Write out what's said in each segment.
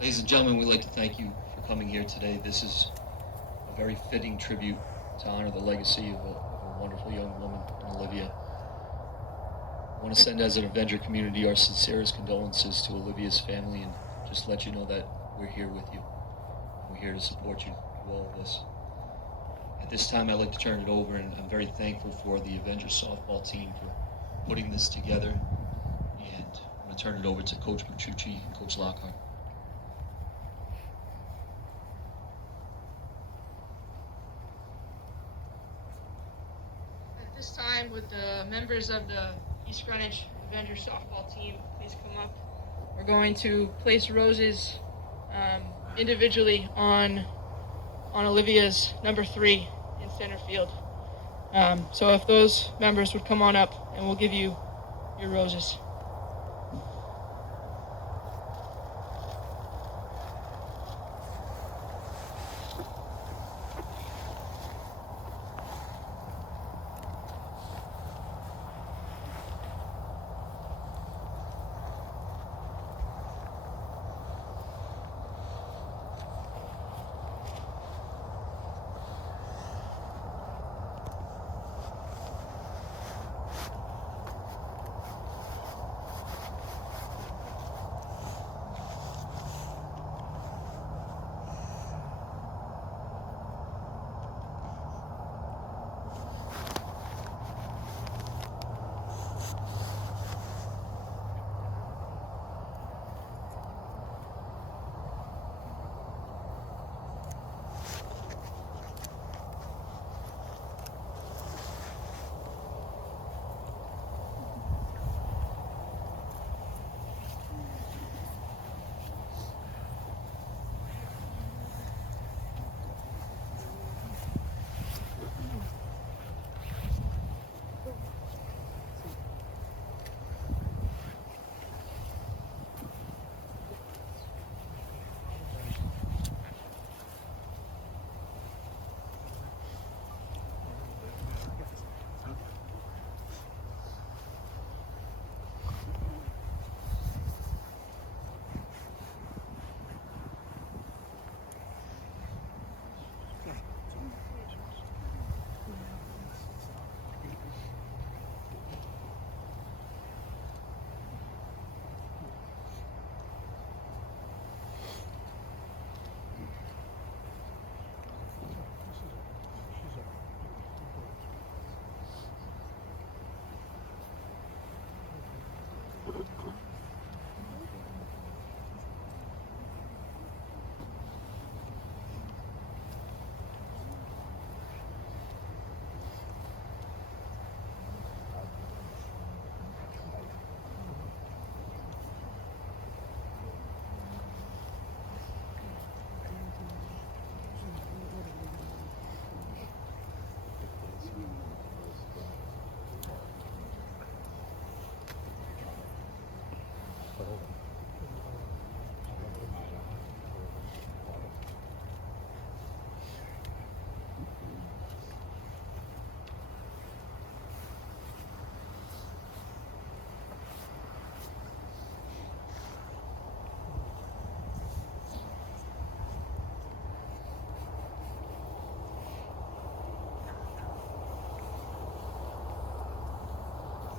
Ladies and gentlemen, we'd like to thank you for coming here today. This is a very fitting tribute to honor the legacy of a wonderful young woman, Olivia. I want to send as an Avenger community our sincerest condolences to Olivia's family and just let you know that we're here with you. We're here to support you through all of this. At this time, I'd like to turn it over, and I'm very thankful for the EGHS Softball team for putting this together. And I'm going to turn it over to Coach Petrucci and Coach Lockhart. At this time, would the members of the East Greenwich Avenger softball team please come up? We're going to place roses individually on Olivia's number 3 in center field. So if those members would come on up, and we'll give you your roses.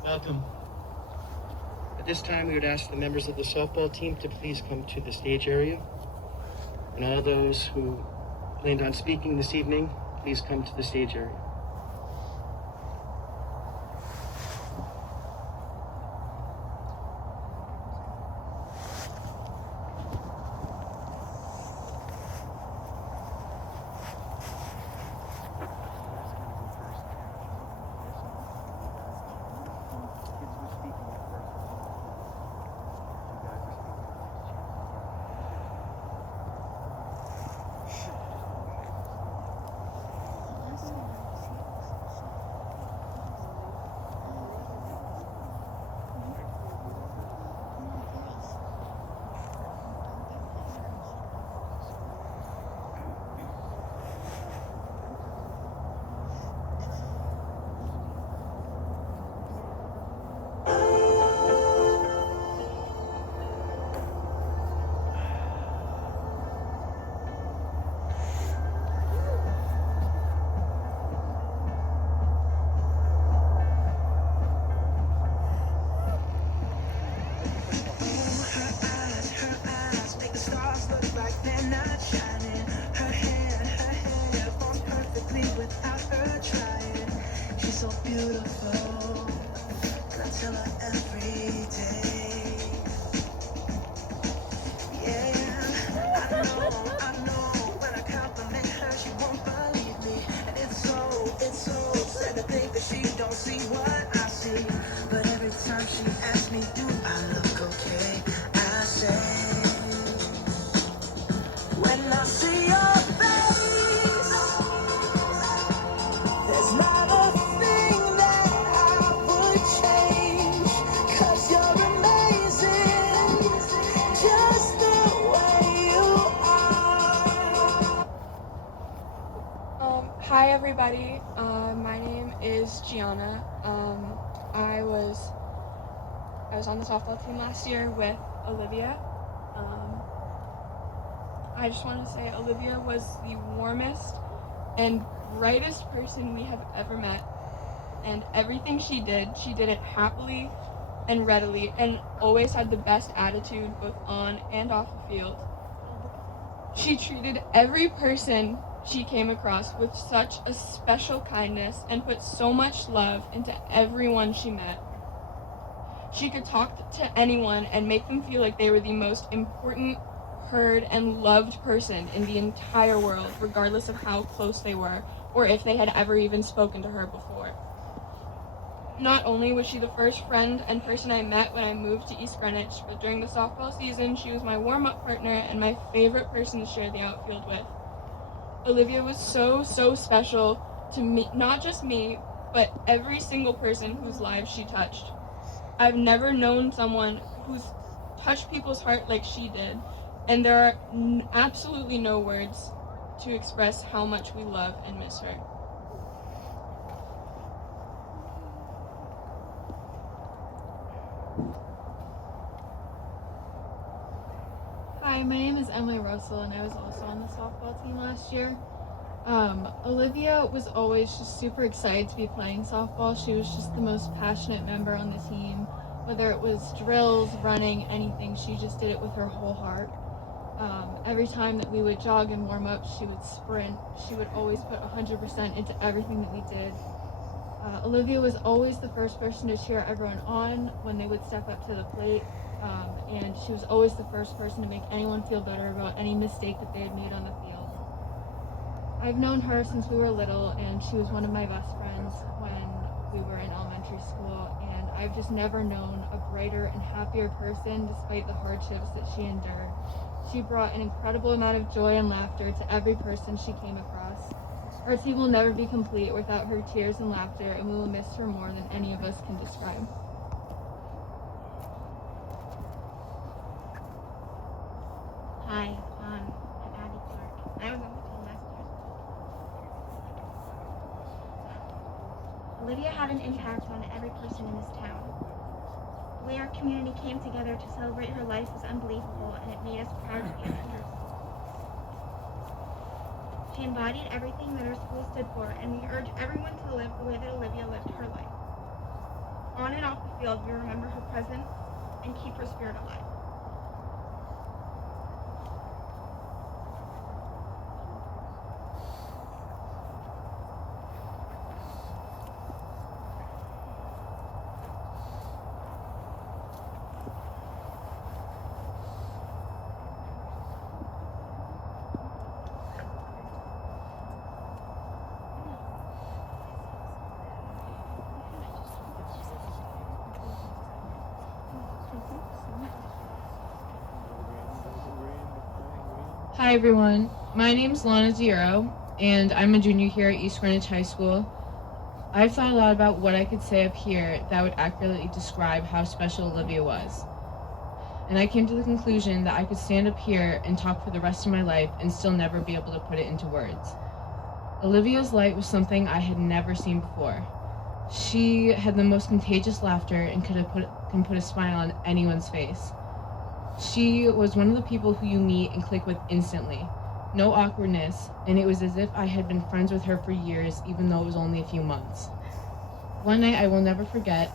Welcome. At this time, we would ask the members of the softball team to please come to the stage area. And all those who planned on speaking this evening, please come to the stage area. beautiful. I tell her every day. Yeah, I know. When I compliment her, she won't believe me. And it's so sad to think that she don't see what I see. But every time she asks me, do I look okay? I say, when I see your face, there's not a thing that I would change. 'Cause you're amazing, just the way you are. Hi everybody. My name is Gianna. I was on the softball team last year with Olivia. I just want to say Olivia was the warmest and brightest person we have ever met. And everything she did it happily and readily, and always had the best attitude both on and off the field. She treated every person she came across with such a special kindness and put so much love into everyone she met. She could talk to anyone and make them feel like they were the most important, heard, and loved person in the entire world, regardless of how close they were or if they had ever even spoken to her before. Not only was she the first friend and person I met when I moved to East Greenwich, but during the softball season, she was my warm-up partner and my favorite person to share the outfield with. Olivia was so special to me, not just me, but every single person whose lives she touched. I've never known someone who's touched people's heart like she did, and there are absolutely no words to express how much we love and miss her. Hi, my name is Emily Russell, and I was also on the softball team last year. Olivia was always just super excited to be playing softball. She was just the most passionate member on the team. Whether it was drills, running, anything, she just did it with her whole heart. Every time that we would jog and warm up, she would sprint. She would always put 100% into everything that we did. Olivia was always the first person to cheer everyone on when they would step up to the plate. And she was always the first person to make anyone feel better about any mistake that they had made on the field. I've known her since we were little, and she was one of my best friends when we were in elementary school, and I've just never known a brighter and happier person despite the hardships that she endured. She brought an incredible amount of joy and laughter to every person she came across. Our team will never be complete without her tears and laughter, and we will miss her more than any of us can describe. Hi, I'm Abby Clark. I was on the team last year. Olivia had an impact on every person in this town. The way our community came together to celebrate her life was unbelievable, and it made us proud to be a member. She embodied everything that our school stood for, and we urge everyone to live the way that Olivia lived her life. On and off the field, we remember her presence and keep her spirit alive. Hi everyone, my name's Lana, and I'm a junior here at East Greenwich High School. I've thought a lot about what I could say up here that would accurately describe how special Olivia was. And I came to the conclusion that I could stand up here and talk for the rest of my life and still never be able to put it into words. Olivia's light was something I had never seen before. She had the most contagious laughter and can put a smile on anyone's face. She was one of the people who you meet and click with instantly. No awkwardness, and it was as if I had been friends with her for years, even though it was only a few months. One night I will never forget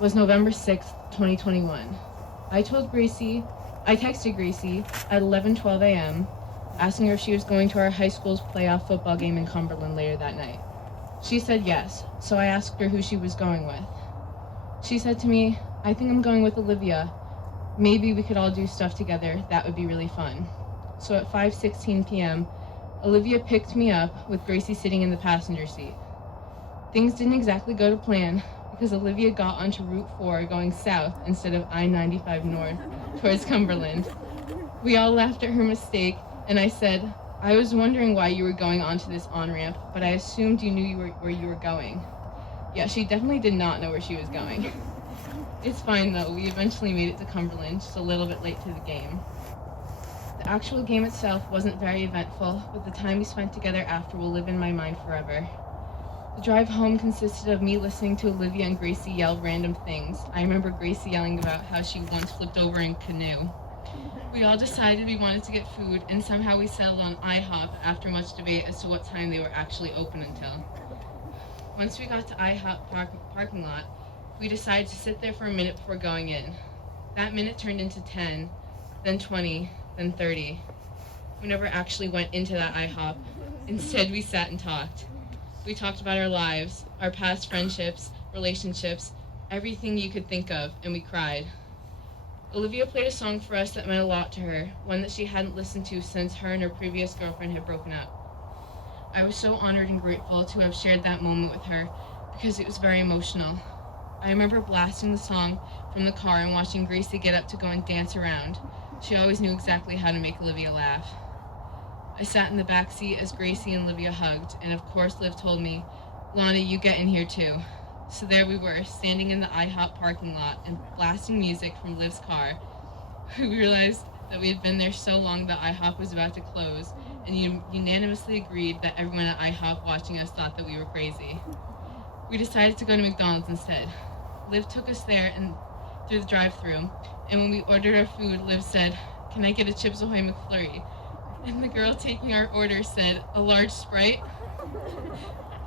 was November 6th, 2021. I texted Gracie at 11:12 a.m., asking her if she was going to our high school's playoff football game in Cumberland later that night. She said yes, so I asked her who she was going with. She said to me, "I think I'm going with Olivia. Maybe we could all do stuff together. That would be really fun." So at 5:16 p.m., Olivia picked me up with Gracie sitting in the passenger seat. Things didn't exactly go to plan because Olivia got onto Route 4 going south instead of I-95 north towards Cumberland. We all laughed at her mistake, and I said, "I was wondering why you were going onto this on-ramp, but I assumed you knew where you were going." Yeah, she definitely did not know where she was going. It's fine though, we eventually made it to Cumberland, just a little bit late to the game. The actual game itself wasn't very eventful, but the time we spent together after will live in my mind forever. The drive home consisted of me listening to Olivia and Gracie yell random things. I remember Gracie yelling about how she once flipped over in a canoe. We all decided we wanted to get food, and somehow we settled on IHOP after much debate as to what time they were actually open until. Once we got to IHOP parking lot, we decided to sit there for a minute before going in. That minute turned into 10, then 20, then 30. We never actually went into that IHOP. Instead, we sat and talked. We talked about our lives, our past friendships, relationships, everything you could think of, and we cried. Olivia played a song for us that meant a lot to her, one that she hadn't listened to since her and her previous girlfriend had broken up. I was so honored and grateful to have shared that moment with her because it was very emotional. I remember blasting the song from the car and watching Gracie get up to go and dance around. She always knew exactly how to make Olivia laugh. I sat in the back seat as Gracie and Olivia hugged, and of course Liv told me, "Lana, you get in here too." So there we were, standing in the IHOP parking lot and blasting music from Liv's car. We realized that we had been there so long that IHOP was about to close, and unanimously agreed that everyone at IHOP watching us thought that we were crazy. We decided to go to McDonald's instead. Liv took us there and through the drive-thru, and when we ordered our food, Liv said, "Can I get a Chips Ahoy McFlurry?" And the girl taking our order said, "A large Sprite?"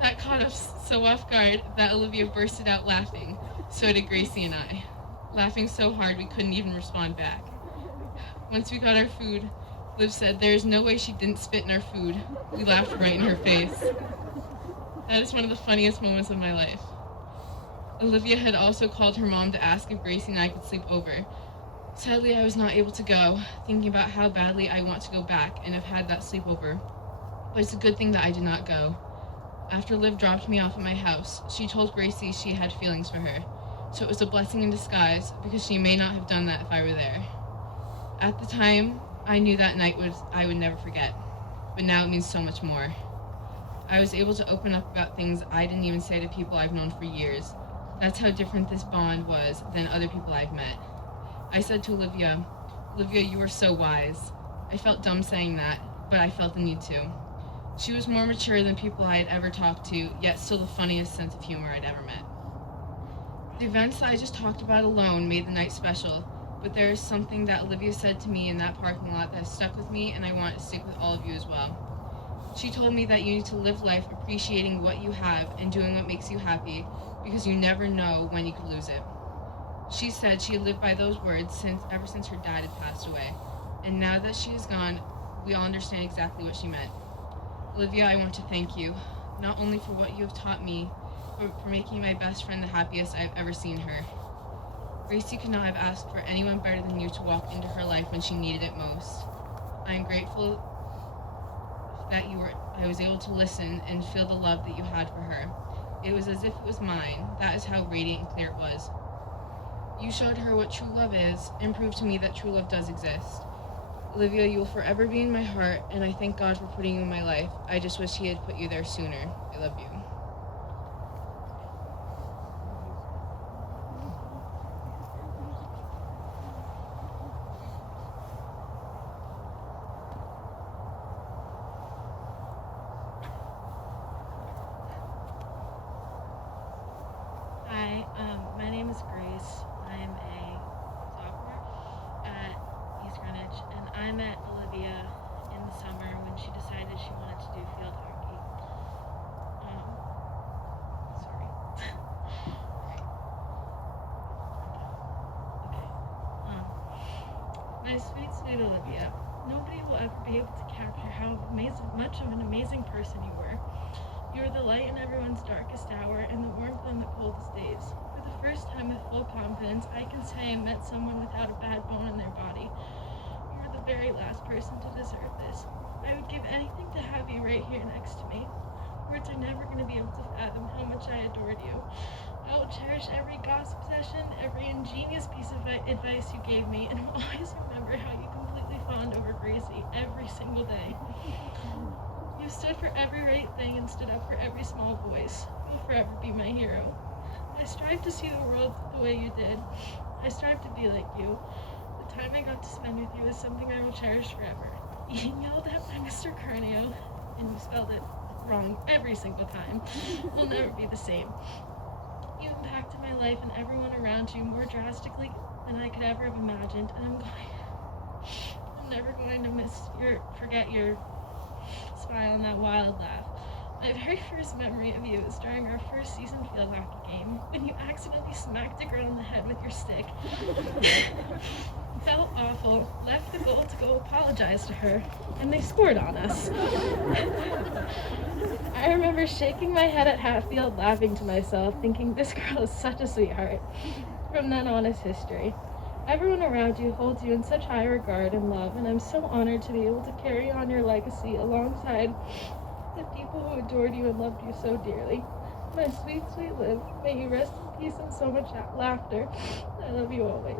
That caught us so off guard that Olivia bursted out laughing. So did Gracie and I, laughing so hard we couldn't even respond back. Once we got our food, Liv said, "There is no way she didn't spit in our food." We laughed right in her face. That is one of the funniest moments of my life. Olivia had also called her mom to ask if Gracie and I could sleep over. Sadly, I was not able to go, thinking about how badly I want to go back and have had that sleepover. But it's a good thing that I did not go. After Liv dropped me off at my house, she told Gracie she had feelings for her. So it was a blessing in disguise, because she may not have done that if I were there. At the time, I knew that night I would never forget. But now it means so much more. I was able to open up about things I didn't even say to people I've known for years. That's how different this bond was than other people I've met. I said to Olivia, "Olivia, you were so wise." I felt dumb saying that, but I felt the need to. She was more mature than people I had ever talked to, yet still the funniest sense of humor I'd ever met. The events I just talked about alone made the night special, but there is something that Olivia said to me in that parking lot that has stuck with me, and I want it to stick with all of you as well. She told me that you need to live life appreciating what you have and doing what makes you happy, because you never know when you could lose it. She said she had lived by those words ever since her dad had passed away, and now that she is gone, we all understand exactly what she meant. Olivia, I want to thank you, not only for what you have taught me, but for making my best friend the happiest I've ever seen her. Gracie could not have asked for anyone better than you to walk into her life when she needed it most. I am grateful that I was able to listen and feel the love that you had for her. It was as if it was mine. That is how radiant and clear it was. You showed her what true love is, and proved to me that true love does exist. Olivia, you will forever be in my heart, and I thank God for putting you in my life. I just wish he had put you there sooner. I love you. Hi, my name is Grace. I am a sophomore at East Greenwich, and I met Olivia in the summer when she decided she wanted to do field hockey. Sorry. Okay. My sweet, sweet Olivia. Nobody will ever be able to capture how much of an amazing person you were. You are the light in everyone's darkest hour and the warmth on the coldest days. For the first time with full confidence, I can say I met someone without a bad bone in their body. You are the very last person to deserve this. I would give anything to have you right here next to me. Words are never going to be able to fathom how much I adored you. I will cherish every gossip session, every ingenious piece of advice you gave me, and will always remember how you completely fawned over Gracie every single day. You stood for every right thing and stood up for every small voice. You'll forever be my hero. I strive to see the world the way you did. I strive to be like you. The time I got to spend with you is something I will cherish forever. You yelled at my Mr. Carnio, and you spelled it wrong every single time. We'll never be the same. You impacted my life and everyone around you more drastically than I could ever have imagined, and I'm never going to forget your smile and that wild laugh. My very first memory of you is during our first season field hockey game, when you accidentally smacked a girl in the head with your stick. Felt awful, left the goal to go apologize to her, and they scored on us. I remember shaking my head at Hatfield, laughing to myself, thinking this girl is such a sweetheart. From then on is history. Everyone around you holds you in such high regard and love, and I'm so honored to be able to carry on your legacy alongside the people who adored you and loved you so dearly. My sweet, sweet Liv, may you rest in peace and so much laughter. I love you always.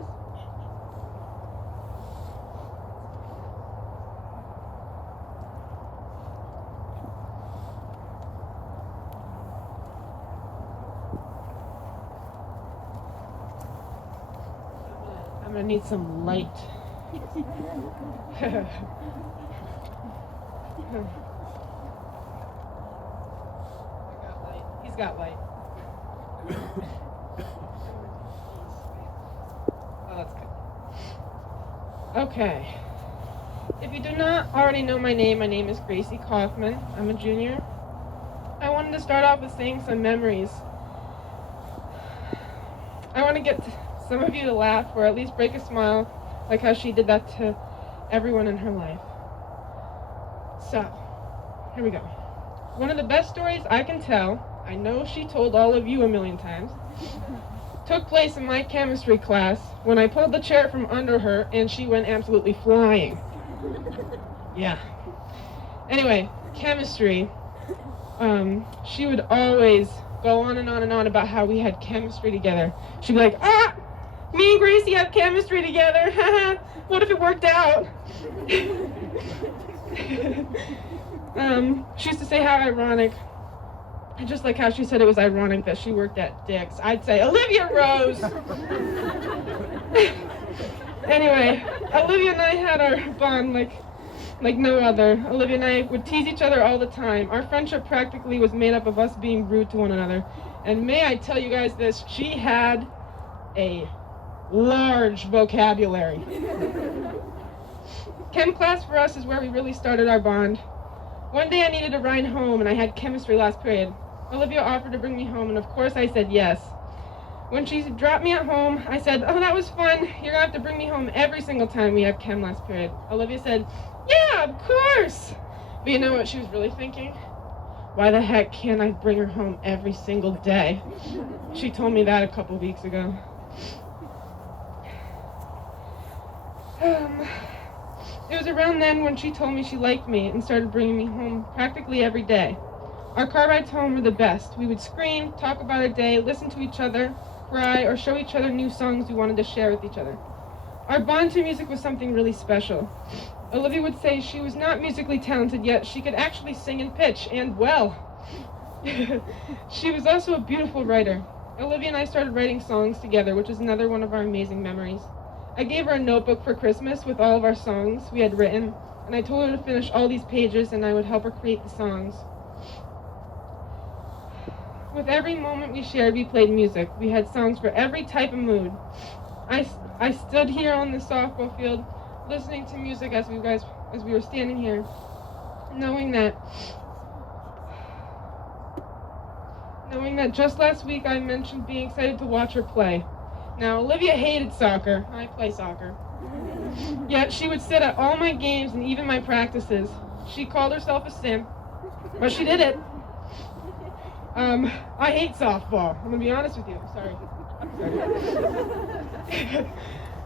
I'm gonna need some light. He's got light. Oh, that's good. Okay. If you do not already know my name is Gracie Kaufman. I'm a junior. I wanted to start off with saying some memories. I want to get some of you to laugh or at least break a smile, like how she did that to everyone in her life. So, here we go. One of the best stories I can tell, I know she told all of you a million times, took place in my chemistry class when I pulled the chair from under her and she went absolutely flying. Yeah. Anyway, chemistry. She would always go on and on and on about how we had chemistry together. She'd be like, me and Gracie have chemistry together. What if it worked out? She used to say how ironic, just like how she said it was ironic that she worked at Dick's. I'd say, Olivia Rose! Anyway, Olivia and I had our bond like no other. Olivia and I would tease each other all the time. Our friendship practically was made up of us being rude to one another. And may I tell you guys this, she had a large vocabulary. Chem class for us is where we really started our bond. One day I needed a ride home and I had chemistry last period. Olivia offered to bring me home and of course I said yes. When she dropped me at home, I said, oh, that was fun. You're gonna have to bring me home every single time we have chem last period. Olivia said, yeah, of course. But you know what she was really thinking? Why the heck can't I bring her home every single day? She told me that a couple weeks ago. It was around then when she told me she liked me and started bringing me home practically every day. Our car rides home were the best. We would scream, talk about our day, listen to each other, cry, or show each other new songs we wanted to share with each other. Our bond to music was something really special. Olivia would say she was not musically talented yet she could actually sing in pitch, and well. She was also a beautiful writer. Olivia and I started writing songs together, which is another one of our amazing memories. I gave her a notebook for Christmas with all of our songs we had written, and I told her to finish all these pages and I would help her create the songs. With every moment we shared, we played music. We had songs for every type of mood. I stood here on the softball field listening to music as we were standing here, knowing that just last week I mentioned being excited to watch her play. Now, Olivia hated soccer. I play soccer. Yet she would sit at all my games and even my practices. She called herself a simp, but she did it. I hate softball. I'm gonna be honest with you. Sorry.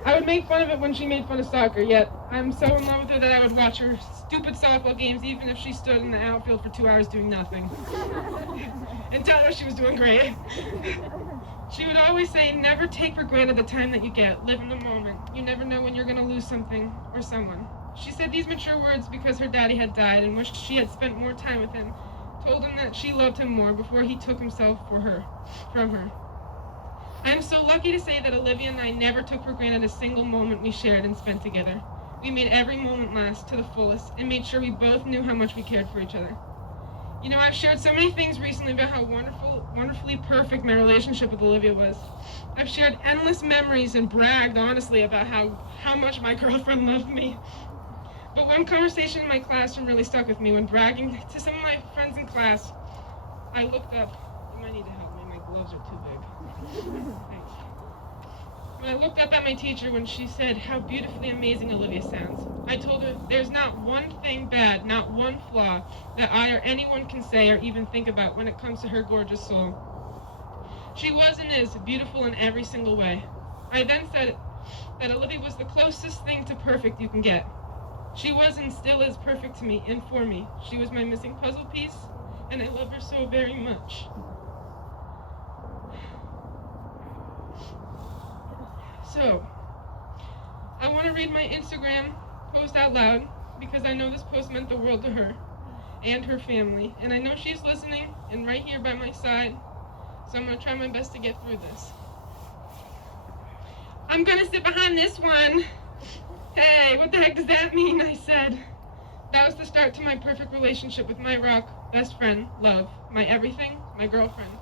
I would make fun of it when she made fun of soccer, yet I'm so in love with her that I would watch her stupid softball games even if she stood in the outfield for 2 hours doing nothing. And tell her she was doing great. She would always say, never take for granted the time that you get. Live in the moment. You never know when you're going to lose something or someone. She said these mature words because her daddy had died and wished she had spent more time with him. Told him that she loved him more before he took himself from her. I am so lucky to say that Olivia and I never took for granted a single moment we shared and spent together. We made every moment last to the fullest and made sure we both knew how much we cared for each other. You know, I've shared so many things recently about how wonderfully perfect my relationship with Olivia was. I've shared endless memories and bragged honestly about how much my girlfriend loved me. But one conversation in my classroom really stuck with me. When bragging to some of my friends in class, I looked up. You might need to help me, my gloves are too big. Thanks. When I looked up at my teacher when she said how beautifully amazing Olivia sounds, I told her there's not one thing bad, not one flaw that I or anyone can say or even think about when it comes to her gorgeous soul. She was and is beautiful in every single way. I then said that Olivia was the closest thing to perfect you can get. She was and still is perfect to me and for me. She was my missing puzzle piece, and I love her so very much. So, I want to read my Instagram post out loud because I know this post meant the world to her and her family, and I know she's listening and right here by my side, so I'm going to try my best to get through this. I'm going to sit behind this one. Hey, what the heck does that mean? I said. That was the start to my perfect relationship with my rock, best friend, love, my everything, my girlfriend,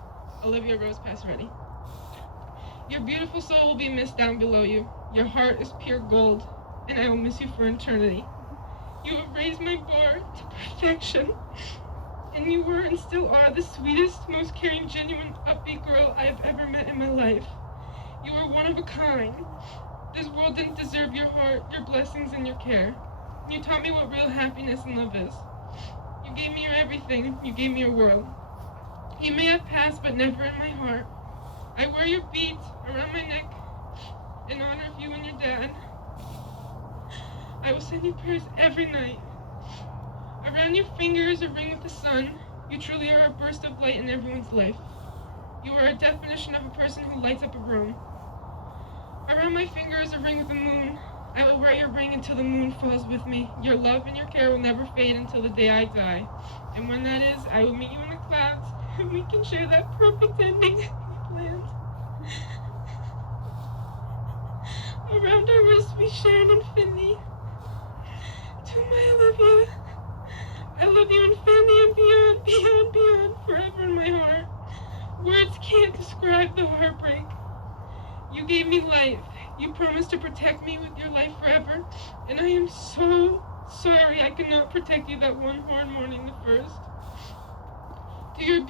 Olivia Rose Passaretti. Your beautiful soul will be missed down below you. Your heart is pure gold, and I will miss you for eternity. You have raised my bar to perfection, and you were and still are the sweetest, most caring, genuine, upbeat girl I have ever met in my life. You are one of a kind. This world didn't deserve your heart, your blessings, and your care. You taught me what real happiness and love is. You gave me your everything. You gave me your world. You may have passed, but never in my heart. I wear your beads around my neck in honor of you and your dad. I will send you prayers every night. Around your finger is a ring with the sun. You truly are a burst of light in everyone's life. You are a definition of a person who lights up a room. Around my finger is a ring with the moon. I will wear your ring until the moon falls with me. Your love and your care will never fade until the day I die. And when that is, I will meet you in the clouds, and we can share that perfect ending we planned. Around our wrists we share an infinity. To my Olivia, I love you infinity and beyond, beyond, beyond, forever in my heart. Words can't describe the heartbreak. You gave me life. You promised to protect me with your life forever, and I am so sorry I could not protect you that one hard morning, the first. To your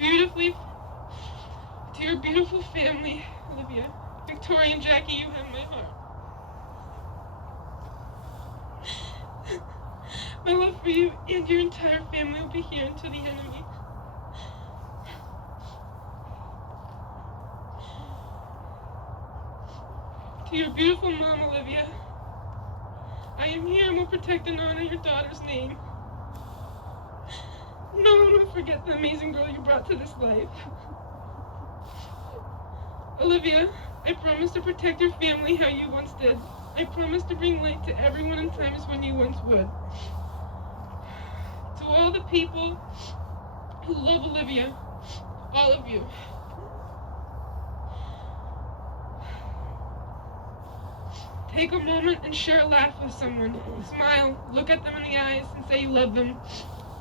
beautiful family, Olivia, Victoria and Jackie, you have my heart. My love for you and your entire family will be here until the end of me. To your beautiful mom, Olivia, I am here and will protect and honor your daughter's name. No one will forget the amazing girl you brought to this life. Olivia, I promise to protect your family how you once did. I promise to bring light to everyone in times when you once would. To all the people who love Olivia, all of you, take a moment and share a laugh with someone. Smile, look at them in the eyes, and say you love them.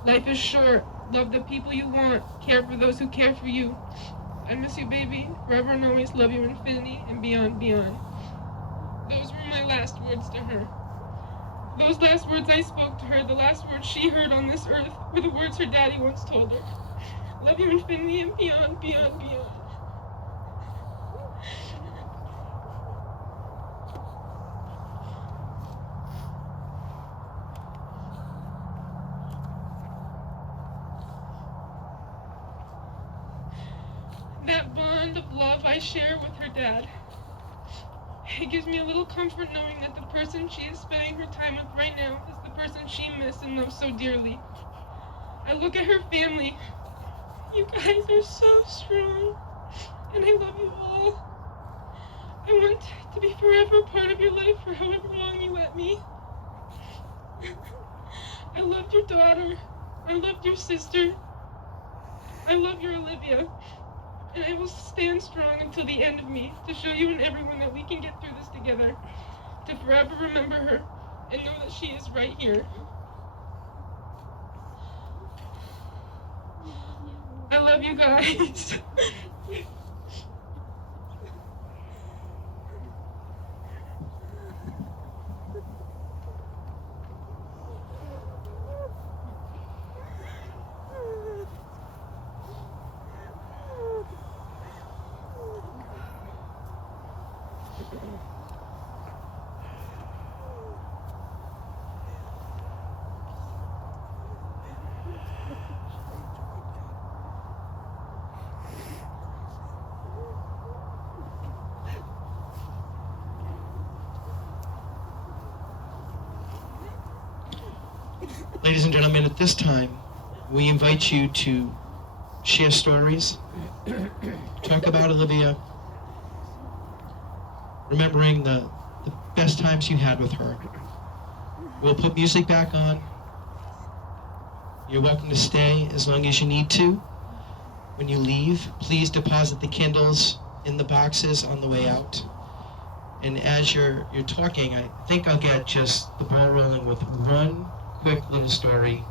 Life is short. Love the people you want. Care for those who care for you. I miss you, baby. Forever and always love you infinity and beyond, beyond. Those were my last words to her. Those last words I spoke to her, the last words she heard on this earth, were the words her daddy once told her. Love you infinity and beyond, beyond, beyond. bond of love I share with her dad. It gives me a little comfort knowing that the person she is spending her time with right now is the person she missed and loved so dearly. I look at her family. You guys are so strong, and I love you all. I want to be forever part of your life for however long you let me. I loved your daughter. I loved your sister. I love your Olivia. And I will stand strong until the end of me to show you and everyone that we can get through this together, to forever remember her and know that she is right here. I love you guys. Ladies and gentlemen, at this time, we invite you to share stories, talk about Olivia, remembering the best times you had with her. We'll put music back on. You're welcome to stay as long as you need to. When you leave, please deposit the candles in the boxes on the way out. And as you're talking, I think I'll get just the ball rolling with one quick little story,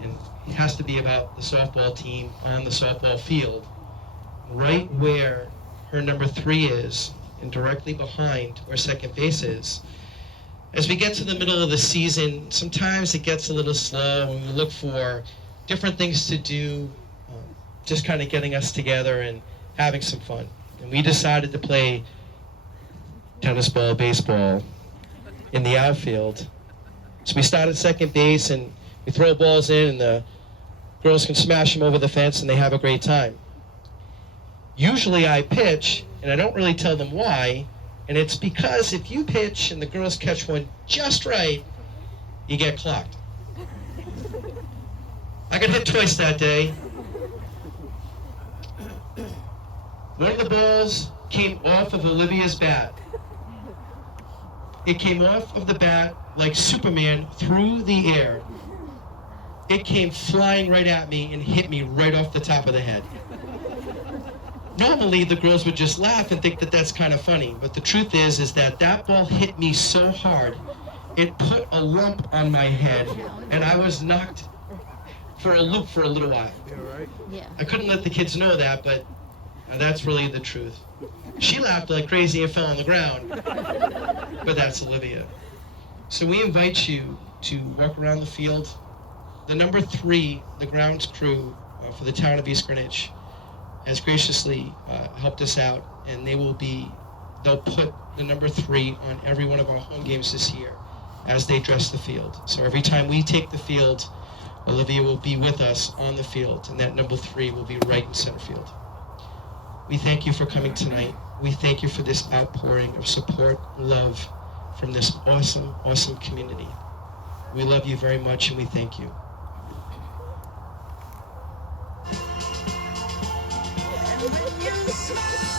and it has to be about the softball team on the softball field, right where her number 3 is, and directly behind where second base is. As we get to the middle of the season, sometimes it gets a little slow, and we look for different things to do, just kind of getting us together and having some fun. And we decided to play tennis ball, baseball in the outfield. So we start at second base, and we throw balls in, and the girls can smash them over the fence, and they have a great time. Usually I pitch, and I don't really tell them why, and it's because if you pitch and the girls catch one just right, you get clocked. I got hit twice that day. One of the balls came off of Olivia's bat. It came off of the bat like Superman through the air. It came flying right at me and hit me right off the top of the head. Normally, the girls would just laugh and think that that's kind of funny, but the truth is that that ball hit me so hard, it put a lump on my head, and I was knocked for a loop for a little while. Yeah. I couldn't let the kids know that, but that's really the truth. She laughed like crazy and fell on the ground, but that's Olivia. So we invite you to walk around the field. The number 3, the grounds crew for the town of East Greenwich, has graciously helped us out, and they'll put the number 3 on every one of our home games this year as they dress the field. So every time we take the field, Olivia will be with us on the field, and that number 3 will be right in center field. We thank you for coming tonight. We thank you for this outpouring of support and love from this awesome, awesome community. We love you very much, and we thank you. And when you smile